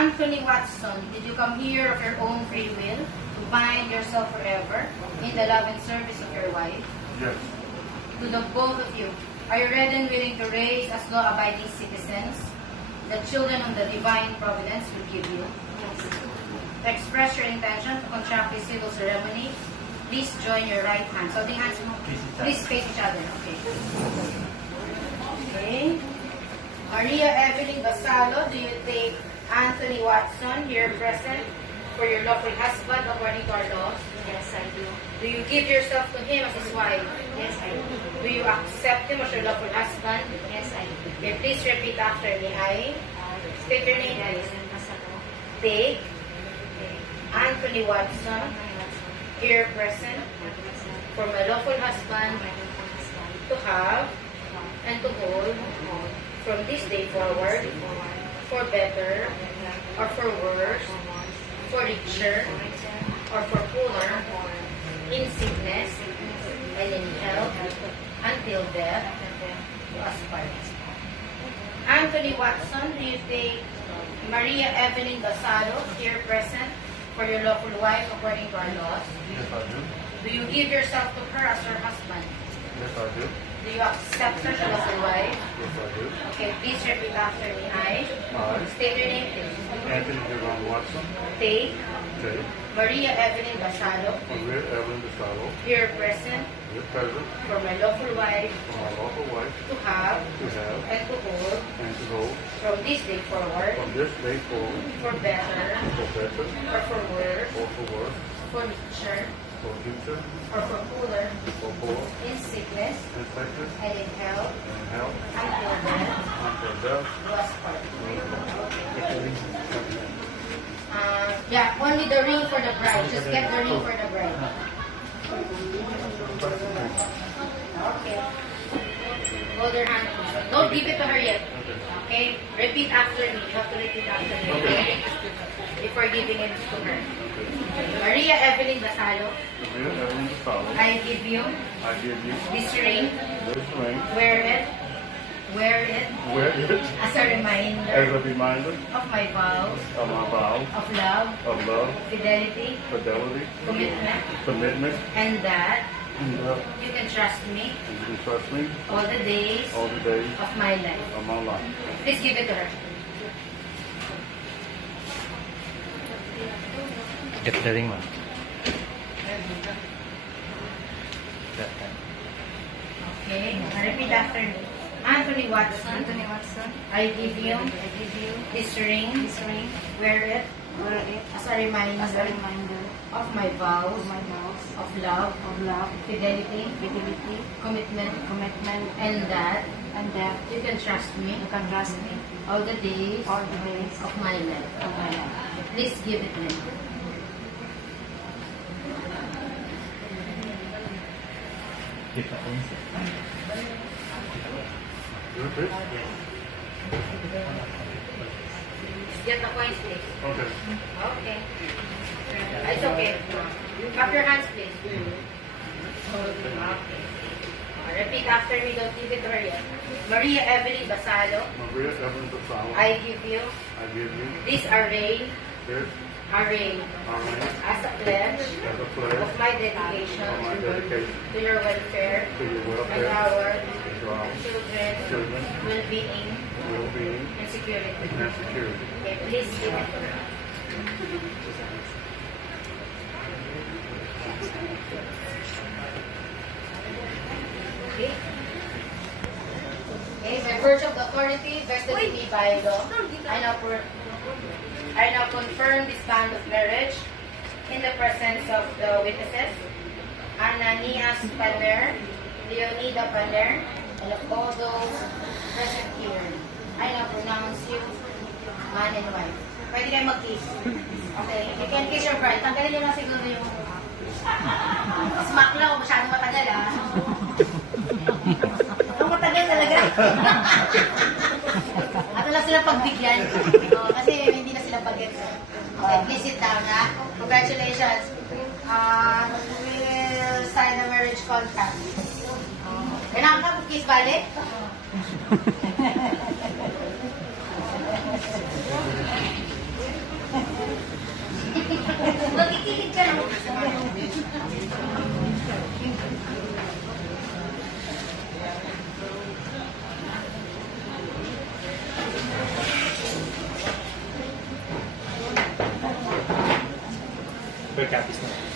Anthony Watson, did you come here of your own free will to bind yourself forever in the love and service of your wife? Yes. To the both of you, are you ready and willing to raise as law-abiding citizens the children of the divine providence will give you? To express your intention to contract this civil ceremony, please join your right hands. Holding hands mo. Please face each other. Okay. Okay. Maria Evelyn Basalo, do you take Anthony Watson, here present, for your lawful husband according to our laws? Yes, I do. Do you give yourself to him as his wife? Yes, I do. Do you accept him as your lawful husband? Yes, I do. Okay, please repeat after me. I state your name, please. Take Anthony Watson, here present, for my lawful husband to have and to hold from this day forward, for better or for worse, for richer or for poorer, in sickness and in health, until death do us part. Anthony Watson, do you take Maria Evelyn Basalo, here present, for your lawful wife according to our laws? Yes, I do. Do you give yourself to her as your husband? Yes, I do. Do you accept her as your wife? Yes, I do. Okay, please repeat after me. I I, state your name, please. Anthony Devon Watson, Take take Maria Evelyn Basalo, Maria Evelyn DeSalvo, here present, with present for my lawful wife for my lawful wife to have to have and to hold and to hold from this day forward, from this day forward for better for better or for worse, or for worse, for richer for future or for poorer, for poor in sickness and sickness and in health, and health until death until death. do us part. Yeah, only the ring for the bride. Just get the ring for the bride. Okay. Hold her hand. Don't give it to her yet. Okay? Repeat after me. You have to repeat after me. Okay? Before giving it to her. Maria Evelyn Basalo, Maria Evelyn DeSalvo, I give you I give you this ring. this ring, Wear it. Wear it wear it as a reminder as a reminder of my vows of my vow of love, of love, fidelity, fidelity, commitment, commitment, and that and you can trust me you can trust me all the days all the days of my life. of my life. Please give it to her. Get the ring, man. Okay, repeat after me. Anthony Watson, Anthony Watson, I give you I give you this ring. this ring, Wear it wear it as a reminder as a reminder of my vows of my vows of love, fidelity, fidelity, commitment, commitment, and that and that you can trust me you can trust me all the days all the days of my life. of my life. Please give it to me. Okay. Get the coins, please. Okay. Okay. It's okay. Clap your hands, please. Okay. Repeat after me. Don't give it to her yet. Maria Evelyn Basalo, Maria Evelyn DeSalvo, I give you I give you this array this array ring as a pledge as a pledge of my dedication of my dedication to your welfare to your and welfare, our to our children, children, well-being, well-being, and security. and security. Okay, please give it to her. Okay. Okay, by virtue of the authority vested in me by law, I now confirm this bond of marriage in the presence of the witnesses, Ananias Paner, Leonida Paner, and of all those present here. I now pronounce you man and wife. Pwede kayo mag-kiss. Okay, you can kiss your bride. Tanggalin nyo lang siguro yung smack lang, masyadong matagal ah. Ang matagal talaga. Ato lang sila pagbigyan. Kasi hindi na sila pag-get. Okay, please sit down ha. Congratulations. We will sign a marriage contract. Kailangan ka kiss balik? paper copies na.